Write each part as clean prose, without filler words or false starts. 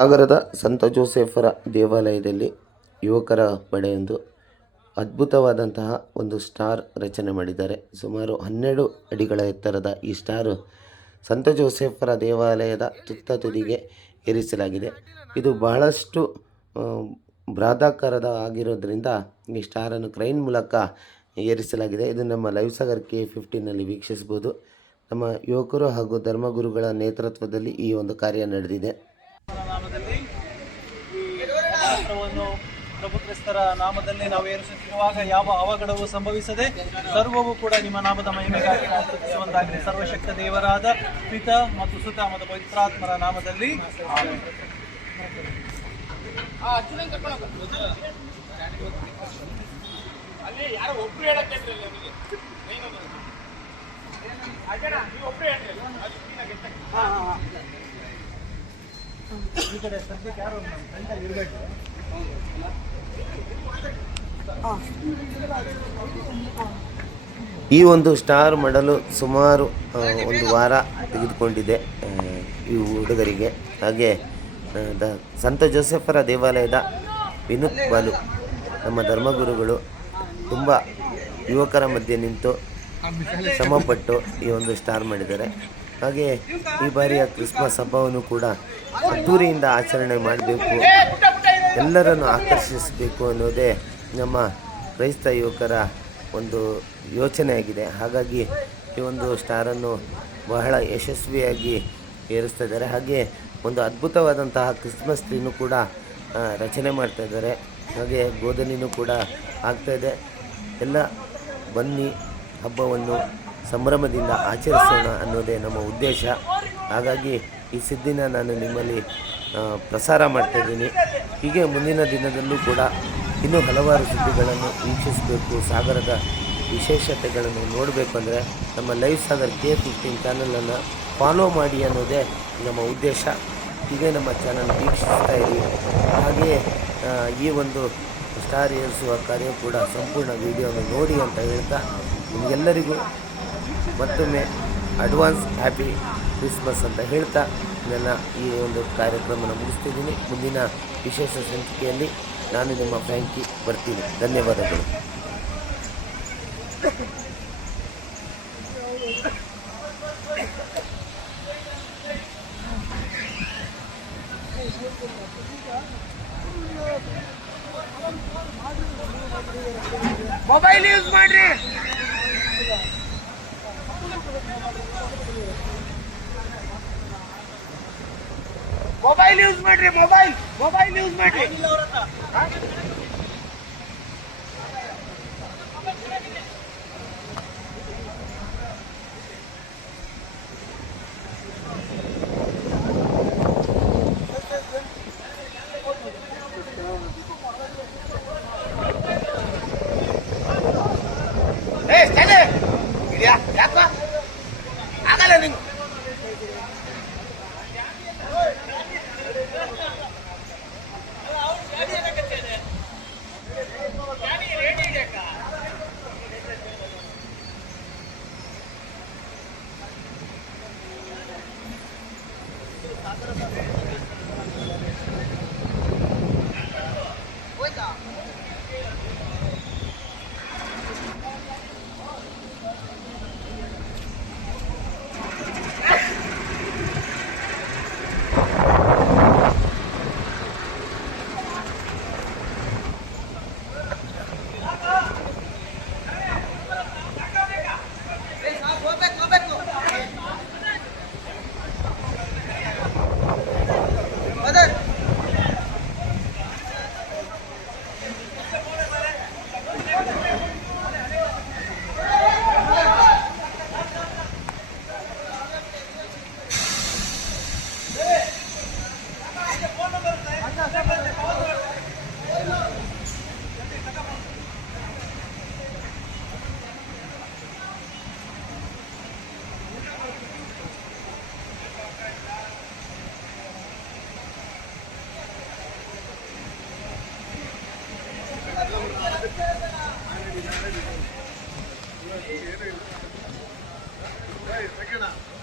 ಸಾಗರದ ಸಂತ ಜೋಸೆಫರ ದೇವಾಲಯದಲ್ಲಿ ಯುವಕರ ಪಡೆಯೊಂದು ಅದ್ಭುತವಾದಂತಹ ಒಂದು ಸ್ಟಾರ್ ರಚನೆ ಮಾಡಿದ್ದಾರೆ. ಸುಮಾರು 12 ಅಡಿಗಳ ಎತ್ತರದ ಈ ಸ್ಟಾರ್ ಸಂತ ಜೋಸೆಫರ ದೇವಾಲಯದ ತುತ್ತ ತುದಿಗೆ ಏರಿಸಲಾಗಿದೆ. ಇದು ಬಹಳಷ್ಟು ಬೃಹದಾಕಾರದ ಆಗಿರೋದ್ರಿಂದ ಈ ಸ್ಟಾರನ್ನು ಕ್ರೈನ್ ಮೂಲಕ ಏರಿಸಲಾಗಿದೆ. ಇದು ನಮ್ಮ ಲೈವ್ ಸಾಗರ್ K15ನಲ್ಲಿ ವೀಕ್ಷಿಸಬಹುದು. ನಮ್ಮ ಯುವಕರು ಹಾಗೂ ಧರ್ಮಗುರುಗಳ ನೇತೃತ್ವದಲ್ಲಿ ಈ ಒಂದು ಕಾರ್ಯ ನಡೆದಿದೆ. ಪ್ರಭು ಕ್ರಿಸ್ತರ ನಾಮದಲ್ಲಿ ನಾವು ಏರಿಸುತ್ತಿರುವಾಗ ಯಾವ ಅವಘಡವೂ ಸಂಭವಿಸದೆ ಸರ್ವವೂ ಕೂಡ ನಿಮ್ಮ ನಾಮದ ಮಹಿಮೆಗಾಗಿ ಪ್ರಾರ್ಥಿಸುವಂತಾಗಲಿ. ಸರ್ವಶಕ್ತ ದೇವರಾದ ಪಿತ ಮತ್ತು ಸುತ ಮತ್ತು ಪವಿತ್ರಾತ್ಮರ ನಾಮದಲ್ಲಿ ಈ ಕಡೆ ಸದ್ಯಕ್ಕೆ ಯಾರು ಇರಬೇಕು. ಈ ಒಂದು ಸ್ಟಾರ್ ಮಾಡಲು ಸುಮಾರು ಒಂದು ವಾರ ತೆಗೆದುಕೊಂಡಿದೆ ಈ ಹುಡುಗರಿಗೆ. ಹಾಗೆ ಸಂತ ಜೋಸೆಫರ ದೇವಾಲಯದ ವಿನೂತ್ ಬಾಲು ನಮ್ಮ ಧರ್ಮಗುರುಗಳು ತುಂಬ ಯುವಕರ ಮಧ್ಯೆ ನಿಂತು ಶ್ರಮಪಟ್ಟು ಈ ಒಂದು ಸ್ಟಾರ್ ಮಾಡಿದ್ದಾರೆ. ಹಾಗೆ ಈ ಬಾರಿಯ ಕ್ರಿಸ್ಮಸ್ ಹಬ್ಬವನ್ನು ಕೂಡ ಅದ್ದೂರಿಯಿಂದ ಆಚರಣೆ ಮಾಡಬೇಕು, ಎಲ್ಲರನ್ನು ಆಕರ್ಷಿಸಬೇಕು ಅನ್ನೋದೇ ನಮ್ಮ ಕ್ರೈಸ್ತ ಯುವಕರ ಒಂದು ಯೋಚನೆಯಾಗಿದೆ. ಹಾಗಾಗಿ ಈ ಒಂದು ಸ್ಟಾರನ್ನು ಬಹಳ ಯಶಸ್ವಿಯಾಗಿ ಏರಿಸ್ತಾ ಇದ್ದಾರೆ. ಹಾಗೆ ಒಂದು ಅದ್ಭುತವಾದಂತಹ ಕ್ರಿಸ್ಮಸ್ ಟ್ರೀನೂ ಕೂಡ ರಚನೆ ಮಾಡ್ತಾ ಇದ್ದಾರೆ. ಹಾಗೆ ಬೋಧನೆಯೂ ಕೂಡ ಆಗ್ತಾಯಿದೆ. ಎಲ್ಲ ಬನ್ನಿ ಹಬ್ಬವನ್ನು ಸಂಭ್ರಮದಿಂದ ಆಚರಿಸೋಣ ಅನ್ನೋದೇ ನಮ್ಮ ಉದ್ದೇಶ. ಹಾಗಾಗಿ ಈ ಸುದ್ದಿನ ನಾನು ನಿಮ್ಮಲ್ಲಿ ಪ್ರಸಾರ ಮಾಡ್ತಾಯಿದ್ದೀನಿ. ಹೀಗೆ ಮುಂದಿನ ದಿನದಲ್ಲೂ ಕೂಡ ಇನ್ನೂ ಹಲವಾರು ಸುದ್ದಿಗಳನ್ನು ವೀಕ್ಷಿಸಬೇಕು, ಸಾಗರದ ವಿಶೇಷತೆಗಳನ್ನು ನೋಡಬೇಕು ಅಂದರೆ ನಮ್ಮ ಲೈವ್ ಸಾಗರ್ K15 ಚಾನಲನ್ನು ಫಾಲೋ ಮಾಡಿ ಅನ್ನೋದೇ ನಮ್ಮ ಉದ್ದೇಶ. ಹೀಗೆ ನಮ್ಮ ಚಾನಲ್ ವೀಕ್ಷಿಸ್ತಾ ಇರಿ. ಹಾಗೆಯೇ ಈ ಒಂದು ಸ್ಟಾರ್ ಏರಿಸುವ ಕಾರ್ಯ ಕೂಡ ಸಂಪೂರ್ಣ ವಿಡಿಯೋವನ್ನು ನೋಡಿ ಅಂತ ಹೇಳ್ತಾ ನಿಮಗೆಲ್ಲರಿಗೂ ಮತ್ತೊಮ್ಮೆ ಅಡ್ವಾನ್ಸ್ ಹ್ಯಾಪಿ ಕ್ರಿಸ್ಮಸ್ ಅಂತ ಹೇಳ್ತಾ ನನ್ನ ಈ ಒಂದು ಕಾರ್ಯಕ್ರಮನ ಮುಗಿಸ್ತಿದ್ದೀನಿ. ಮುಂದಿನ ವಿಶೇಷ ಸಂಚಿಕೆಯಲ್ಲಿ ನಾನು ನಿಮ್ಮ ಫ್ರ್ಯಾಂಕಿ ಬರ್ತೀನಿ. ಧನ್ಯವಾದಗಳು. ಮೊಬೈಲ್ ಯೂಸ್ ಮಾಡ್ರಿ. ಮೊಬೈಲ್ ಯೂಸ್ ಮಾಡ್ರಿ. ಮೊಬೈಲ್ ಯೂಸ್ ಮಾಡ್ರಿ. ಯಾಕ ಆಗಲ್ಲ ನಿಂಗೆ.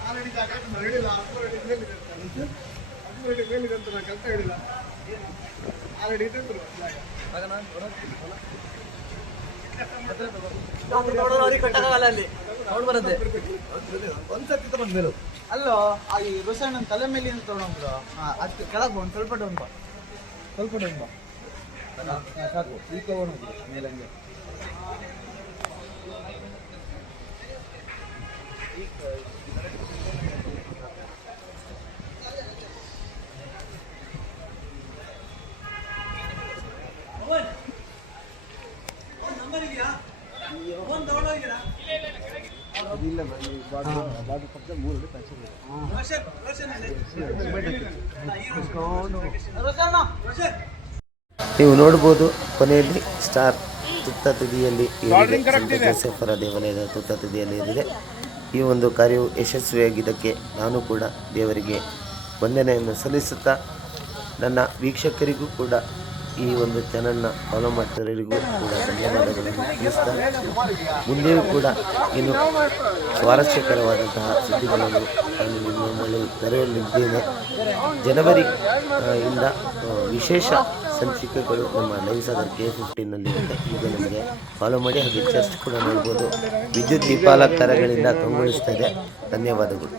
ಆಲ್ರೆಡಿ ಜಾಗ ಹೇಳಿಲ್ಲ, 10 ಮೇಲಿದೆ ಅಂತ ನಾನು ಅಲ್ಲೋ ಆ ಈ ರುಸಣ್ಣ ತಲೆ ಮೇಲೆ ತಗೊಂಡ್ರು ಅದಕ್ಕೆ ಕೆಳಗೆ ಒಂದು ಸ್ವಲ್ಪ ಡೌನ್ ಬಾ ಸ್ವಲ್ಪ ಡೌನ್ ಬಾ ಸಾಕು ಈಗ ತಗೊಂಡು ಮೇಲಂಗೆ ನೀವು ನೋಡ್ಬೋದು ಕೊನೆಯಲ್ಲಿ ಸ್ಟಾರ್ ತುತ್ತ ತುದಿಯಲ್ಲಿ ಏರಿದೆ. ಸಂತ ಜೋಸೆಫರ ದೇವಾಲಯದ ತುತ್ತ ತುದಿಯಲ್ಲಿ ಏರಿದೆ. ಈ ಒಂದು ಕಾರ್ಯವು ಯಶಸ್ವಿಯಾಗಿದ್ದಕ್ಕೆ ನಾನು ಕೂಡ ದೇವರಿಗೆ ವಂದನೆಯನ್ನು ಸಲ್ಲಿಸುತ್ತಾ ನನ್ನ ವೀಕ್ಷಕರಿಗೂ ಕೂಡ ಈ ಒಂದು ಚಾನಲ್ನ ಫಾಲೋ ಮಾಡ್ತಿರೋರಿಗೂ ಕೂಡ ಧನ್ಯವಾದಗಳನ್ನು ತಿಳಿಸ್ತಾ ಮುಂದೆಯೂ ಕೂಡ ಇನ್ನು ಸ್ವಾರಸ್ಯಕರವಾದಂತಹ ಸುದ್ದಿಗಳನ್ನು ನಾನು ನಿಮ್ಮ ಮೇಲೆ ತರಲಿದ್ದೇನೆ. ಜನವರಿ ಇಂದ ವಿಶೇಷ ಸಂಚಿಕೆಗಳು ನಮ್ಮ ಲೈವ್ ಸಾಗರ್ K15ನಲ್ಲಿ ಇರುತ್ತೆ. ಈಗ ನಮಗೆ ಫಾಲೋ ಮಾಡಿ. ಹಾಗೆ ಚರ್ಚ್ ಕೂಡ ನೋಡ್ಬೋದು. ವಿದ್ಯುತ್ ದೀಪಾಲಂಕಾರಗಳಿಂದ ಕಂಗೊಳಿಸ್ತಾ ಇದೆ. ಧನ್ಯವಾದಗಳು.